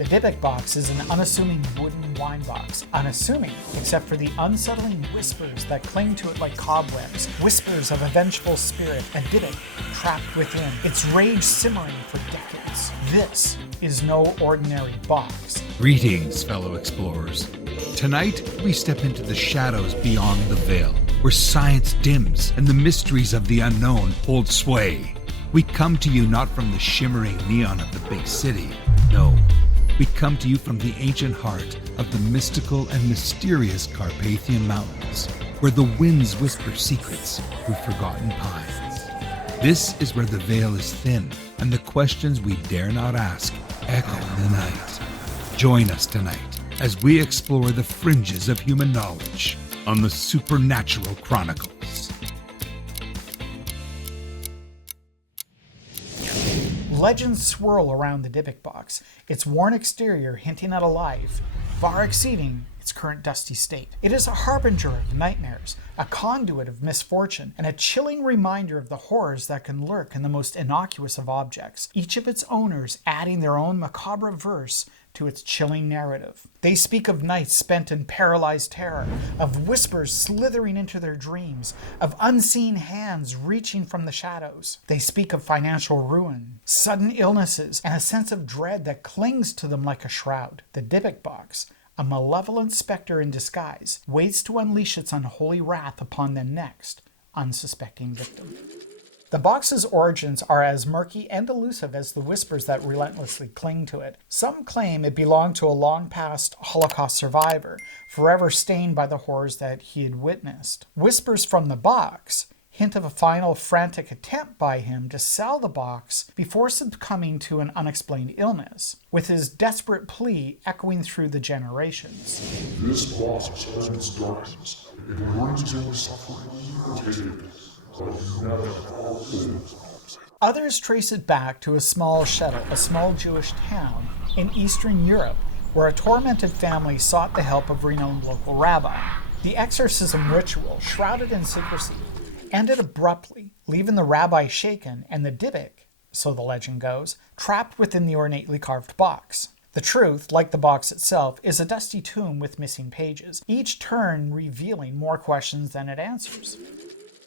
The Dybbuk Box is an unassuming wooden wine box. Unassuming, except for the unsettling whispers that cling to it like cobwebs. Whispers of a vengeful spirit, a Dybbuk trapped within, its rage simmering for decades. This is no ordinary box. Greetings, fellow explorers. Tonight, we step into the shadows beyond the veil, where science dims and the mysteries of the unknown hold sway. We come to you not from the shimmering neon of the big city. No, we come to you from the ancient heart of the mystical and mysterious Carpathian Mountains, where the winds whisper secrets through forgotten pines. This is where the veil is thin and the questions we dare not ask echo in the night. Join us tonight as we explore the fringes of human knowledge on the Supernatural Chronicles. Legends swirl around the Dybbuk Box, its worn exterior hinting at a life far exceeding its current dusty state. It is a harbinger of nightmares, a conduit of misfortune, and a chilling reminder of the horrors that can lurk in the most innocuous of objects, each of its owners adding their own macabre verse to its chilling narrative. They speak of nights spent in paralyzed terror, of whispers slithering into their dreams, of unseen hands reaching from the shadows. They speak of financial ruin, sudden illnesses, and a sense of dread that clings to them like a shroud. The Dybbuk Box, a malevolent specter in disguise, waits to unleash its unholy wrath upon the next unsuspecting victim. The box's origins are as murky and elusive as the whispers that relentlessly cling to it. Some claim it belonged to a long-past Holocaust survivor, forever stained by the horrors that he had witnessed. Whispers from the box hint of a final frantic attempt by him to sell the box before succumbing to an unexplained illness, with his desperate plea echoing through the generations. This box holds darkness. It brings you suffering. Take it. Others trace it back to a small shtetl, a small Jewish town in Eastern Europe, where a tormented family sought the help of a renowned local rabbi. The exorcism ritual, shrouded in secrecy, ended abruptly, leaving the rabbi shaken and the Dybbuk, so the legend goes, trapped within the ornately carved box. The truth, like the box itself, is a dusty tomb with missing pages, each turn revealing more questions than it answers.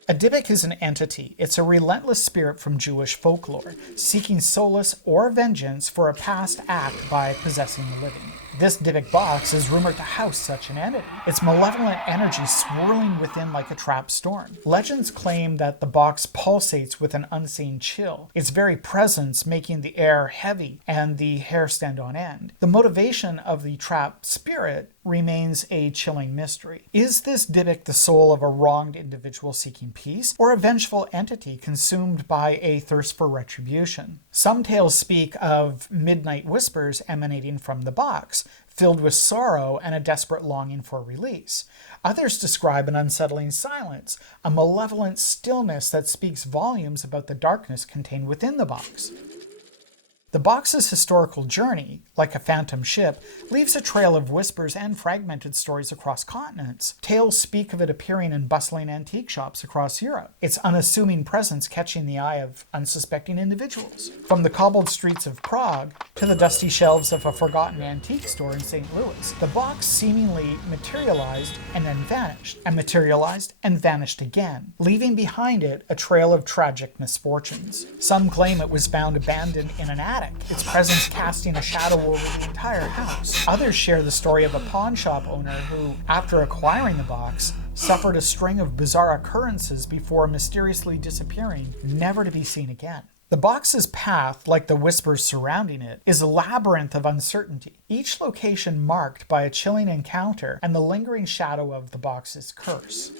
A Dybbuk is an entity. It's a relentless spirit from Jewish folklore, seeking solace or vengeance for a past act by possessing the living. This Dybbuk Box is rumored to house such an entity, its malevolent energy swirling within like a trapped storm. Legends claim that the box pulsates with an unseen chill, its very presence making the air heavy and the hair stand on end. The motivation of the trapped spirit remains a chilling mystery. Is this Dybbuk the soul of a wronged individual seeking peace, or a vengeful entity consumed by a thirst for retribution? Some tales speak of midnight whispers emanating from the box, filled with sorrow and a desperate longing for release. Others describe an unsettling silence, a malevolent stillness that speaks volumes about the darkness contained within the box. The box's historical journey, like a phantom ship, leaves a trail of whispers and fragmented stories across continents. Tales speak of it appearing in bustling antique shops across Europe, its unassuming presence catching the eye of unsuspecting individuals. From the cobbled streets of Prague to the dusty shelves of a forgotten antique store in St. Louis, the box seemingly materialized and then vanished, and materialized and vanished again, leaving behind it a trail of tragic misfortunes. Some claim it was found abandoned in an attic, its presence casting a shadow over the entire house. Others share the story of a pawn shop owner who, after acquiring the box, suffered a string of bizarre occurrences before mysteriously disappearing, never to be seen again. The box's path, like the whispers surrounding it, is a labyrinth of uncertainty, each location marked by a chilling encounter and the lingering shadow of the box's curse.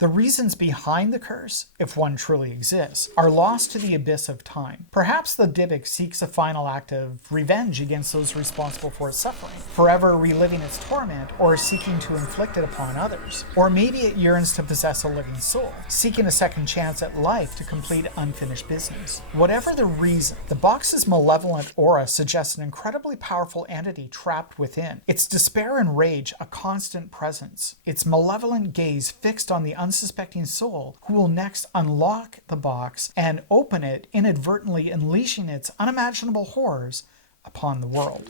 The reasons behind the curse, if one truly exists, are lost to the abyss of time. Perhaps the Dybbuk seeks a final act of revenge against those responsible for its suffering, forever reliving its torment or seeking to inflict it upon others. Or maybe it yearns to possess a living soul, seeking a second chance at life to complete unfinished business. Whatever the reason, the box's malevolent aura suggests an incredibly powerful entity trapped within. Its despair and rage a constant presence. Its malevolent gaze fixed on the unsuspecting soul who will next unlock the box and open it, inadvertently unleashing its unimaginable horrors upon the world.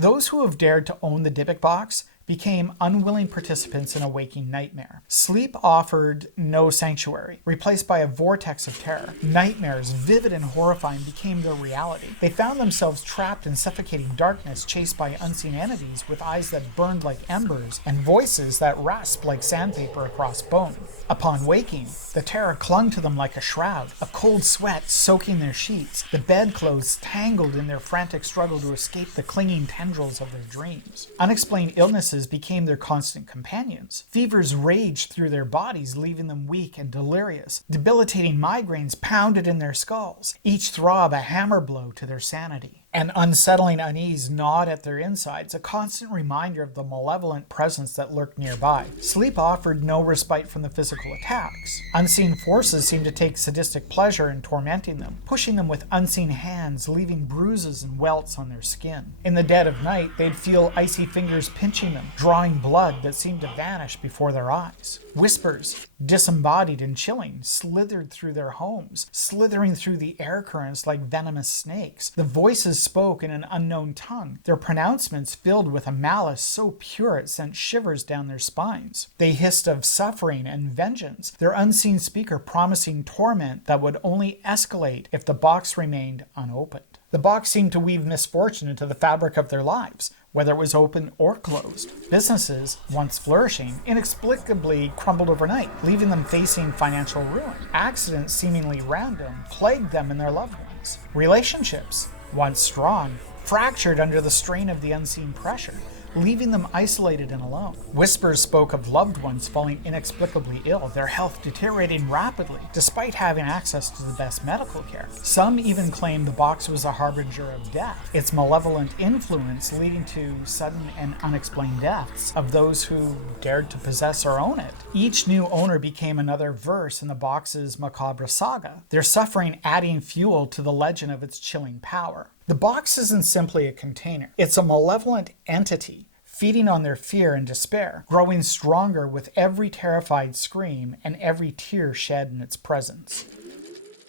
Those who have dared to own the Dybbuk Box became unwilling participants in a waking nightmare. Sleep offered no sanctuary, replaced by a vortex of terror. Nightmares, vivid and horrifying, became their reality. They found themselves trapped in suffocating darkness, chased by unseen entities with eyes that burned like embers and voices that rasped like sandpaper across bone. Upon waking, the terror clung to them like a shroud, a cold sweat soaking their sheets, the bedclothes tangled in their frantic struggle to escape the clinging tendrils of their dreams. Unexplained illnesses became their constant companions. Fevers raged through their bodies, leaving them weak and delirious. Debilitating migraines pounded in their skulls, each throb a hammer blow to their sanity. An unsettling unease gnawed at their insides, a constant reminder of the malevolent presence that lurked nearby. Sleep offered no respite from the physical attacks. Unseen forces seemed to take sadistic pleasure in tormenting them, pushing them with unseen hands, leaving bruises and welts on their skin. In the dead of night, they'd feel icy fingers pinching them, drawing blood that seemed to vanish before their eyes. Whispers, disembodied and chilling, slithered through their homes, slithering through the air currents like venomous snakes. The voices spoke in an unknown tongue, their pronouncements filled with a malice so pure it sent shivers down their spines. They hissed of suffering and vengeance, their unseen speaker promising torment that would only escalate if the box remained unopened. The box seemed to weave misfortune into the fabric of their lives, whether it was open or closed. Businesses, once flourishing, inexplicably crumbled overnight, leaving them facing financial ruin. Accidents, seemingly random, plagued them and their loved ones. Relationships, once strong, fractured under the strain of the unseen pressure, leaving them isolated and alone. Whispers spoke of loved ones falling inexplicably ill, their health deteriorating rapidly, despite having access to the best medical care. Some even claimed the box was a harbinger of death, its malevolent influence leading to sudden and unexplained deaths of those who dared to possess or own it. Each new owner became another verse in the box's macabre saga, their suffering adding fuel to the legend of its chilling power. The box isn't simply a container. It's a malevolent entity, feeding on their fear and despair, growing stronger with every terrified scream and every tear shed in its presence.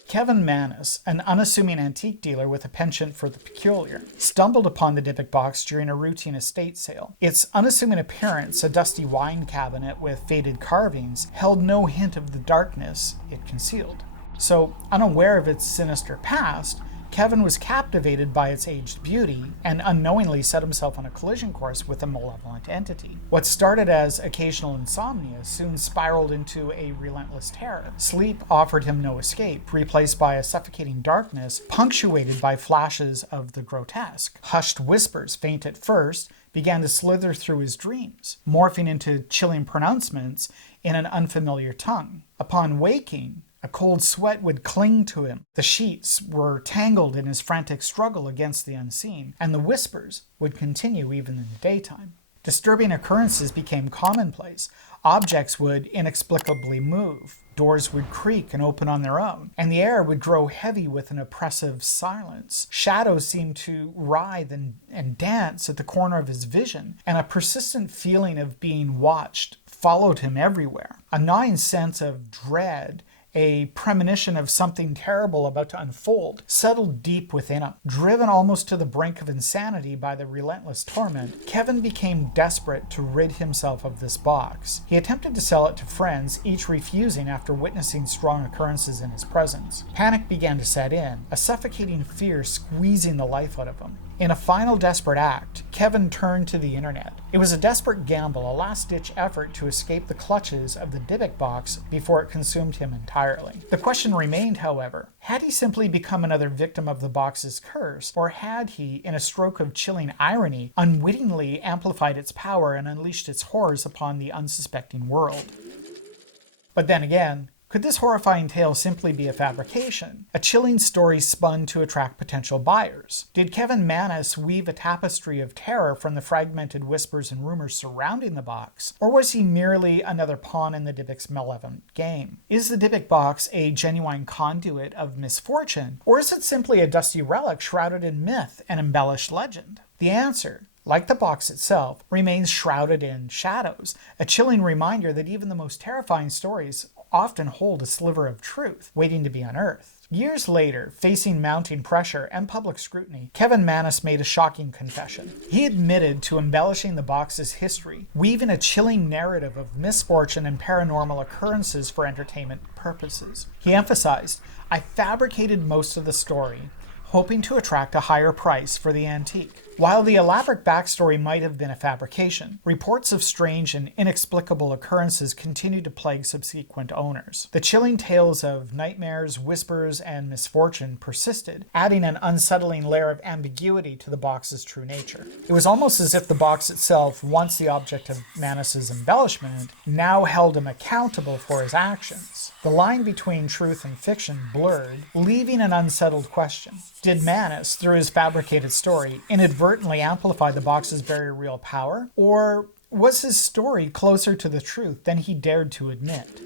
Kevin Manus, an unassuming antique dealer with a penchant for the peculiar, stumbled upon the Dybbuk Box during a routine estate sale. Its unassuming appearance, a dusty wine cabinet with faded carvings, held no hint of the darkness it concealed. So, unaware of its sinister past, Kevin was captivated by its aged beauty and unknowingly set himself on a collision course with a malevolent entity. What started as occasional insomnia soon spiraled into a relentless terror. Sleep offered him no escape, replaced by a suffocating darkness punctuated by flashes of the grotesque. Hushed whispers, faint at first, began to slither through his dreams, morphing into chilling pronouncements in an unfamiliar tongue. Upon waking, a cold sweat would cling to him. The sheets were tangled in his frantic struggle against the unseen, and the whispers would continue even in the daytime. Disturbing occurrences became commonplace. Objects would inexplicably move. Doors would creak and open on their own, and the air would grow heavy with an oppressive silence. Shadows seemed to writhe and dance at the corner of his vision, and a persistent feeling of being watched followed him everywhere. A gnawing sense of dread, a premonition of something terrible about to unfold, settled deep within him. Driven almost to the brink of insanity by the relentless torment, Kevin became desperate to rid himself of this box. He attempted to sell it to friends, each refusing after witnessing strong occurrences in his presence. Panic began to set in, a suffocating fear squeezing the life out of him. In a final desperate act, Kevin turned to the internet. It was a desperate gamble, a last-ditch effort to escape the clutches of the Dybbuk Box before it consumed him entirely. The question remained, however, had he simply become another victim of the box's curse, or had he, in a stroke of chilling irony, unwittingly amplified its power and unleashed its horrors upon the unsuspecting world? But then again, could this horrifying tale simply be a fabrication? A chilling story spun to attract potential buyers? Did Kevin Manus weave a tapestry of terror from the fragmented whispers and rumors surrounding the box? Or was he merely another pawn in the Dybbuk's malevolent game? Is the Dybbuk Box a genuine conduit of misfortune? Or is it simply a dusty relic shrouded in myth and embellished legend? The answer, like the box itself, remains shrouded in shadows, a chilling reminder that even the most terrifying stories often hold a sliver of truth waiting to be unearthed. Years later, facing mounting pressure and public scrutiny, Kevin Mannis made a shocking confession. He admitted to embellishing the box's history, weaving a chilling narrative of misfortune and paranormal occurrences for entertainment purposes. He emphasized, "I fabricated most of the story, hoping to attract a higher price for the antique." While the elaborate backstory might have been a fabrication, reports of strange and inexplicable occurrences continued to plague subsequent owners. The chilling tales of nightmares, whispers, and misfortune persisted, adding an unsettling layer of ambiguity to the box's true nature. It was almost as if the box itself, once the object of Mannis's embellishment, now held him accountable for his actions. The line between truth and fiction blurred, leaving an unsettled question. Did Mannis, through his fabricated story, inadvertently amplify the box's very real power? Or was his story closer to the truth than he dared to admit?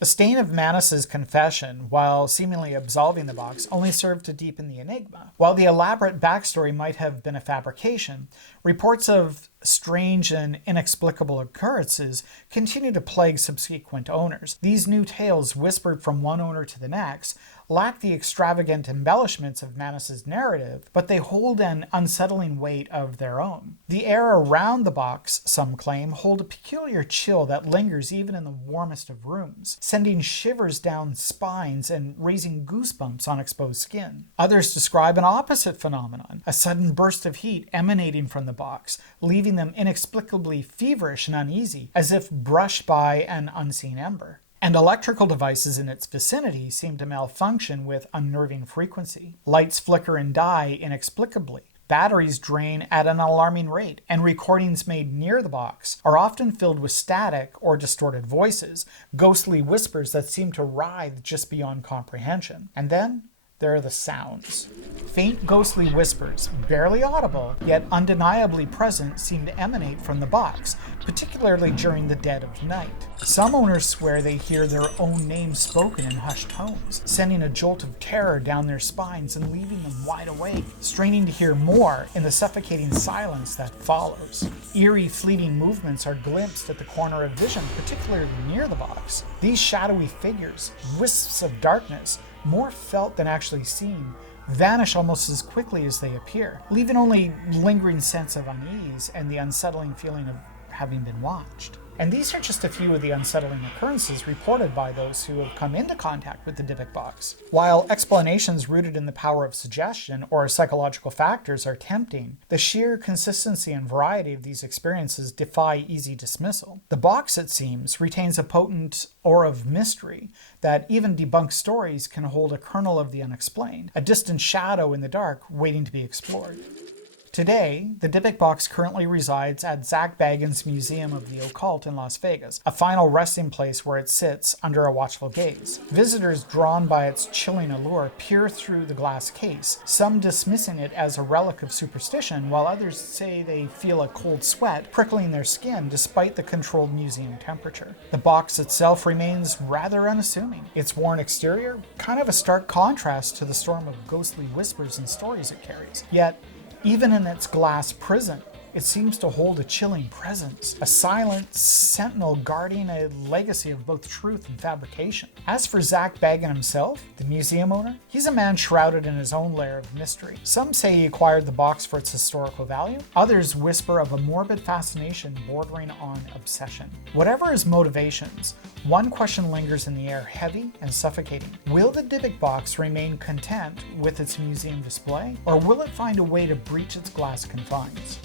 The stain of Mannis's confession, while seemingly absolving the box, only served to deepen the enigma. While the elaborate backstory might have been a fabrication, reports of strange and inexplicable occurrences continue to plague subsequent owners. These new tales, whispered from one owner to the next, lack the extravagant embellishments of Mannis's narrative, but they hold an unsettling weight of their own. The air around the box, some claim, hold a peculiar chill that lingers even in the warmest of rooms, sending shivers down spines and raising goosebumps on exposed skin. Others describe an opposite phenomenon, a sudden burst of heat emanating from the box, leaving them inexplicably feverish and uneasy, as if brushed by an unseen ember. And electrical devices in its vicinity seem to malfunction with unnerving frequency. Lights flicker and die inexplicably. Batteries drain at an alarming rate, and recordings made near the box are often filled with static or distorted voices, ghostly whispers that seem to writhe just beyond comprehension. And then there are the sounds. Faint ghostly whispers, barely audible, yet undeniably present, seem to emanate from the box, particularly during the dead of night. Some owners swear they hear their own names spoken in hushed tones, sending a jolt of terror down their spines and leaving them wide awake, straining to hear more in the suffocating silence that follows. Eerie, fleeting movements are glimpsed at the corner of vision, particularly near the box. These shadowy figures, wisps of darkness, more felt than actually seen, vanish almost as quickly as they appear, leaving only lingering sense of unease and the unsettling feeling of having been watched. And these are just a few of the unsettling occurrences reported by those who have come into contact with the Dybbuk Box. While explanations rooted in the power of suggestion or psychological factors are tempting, the sheer consistency and variety of these experiences defy easy dismissal. The box, it seems, retains a potent aura of mystery that even debunked stories can hold a kernel of the unexplained, a distant shadow in the dark waiting to be explored. Today, the Dybbuk Box currently resides at Zach Bagans' Museum of the Occult in Las Vegas, a final resting place where it sits under a watchful gaze. Visitors drawn by its chilling allure peer through the glass case, some dismissing it as a relic of superstition, while others say they feel a cold sweat prickling their skin despite the controlled museum temperature. The box itself remains rather unassuming, its worn exterior kind of a stark contrast to the storm of ghostly whispers and stories it carries. Yet, even in its glass prison, it seems to hold a chilling presence, a silent sentinel guarding a legacy of both truth and fabrication. As for Zach Bagan himself, the museum owner, he's a man shrouded in his own layer of mystery. Some say he acquired the box for its historical value. Others whisper of a morbid fascination bordering on obsession. Whatever his motivations, one question lingers in the air, heavy and suffocating. Will the Dybbuk Box remain content with its museum display, or will it find a way to breach its glass confines?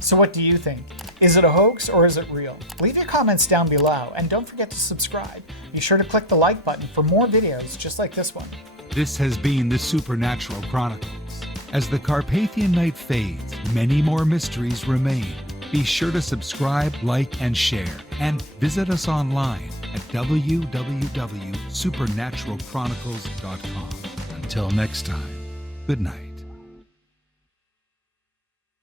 So what do you think? Is it a hoax or is it real? Leave your comments down below and don't forget to subscribe. Be sure to click the like button for more videos just like this one. This has been the Supernatural Chronicles. As the Carpathian night fades, many more mysteries remain. Be sure to subscribe, like, and share, and visit us online at www.supernaturalchronicles.com. Until next time, good night.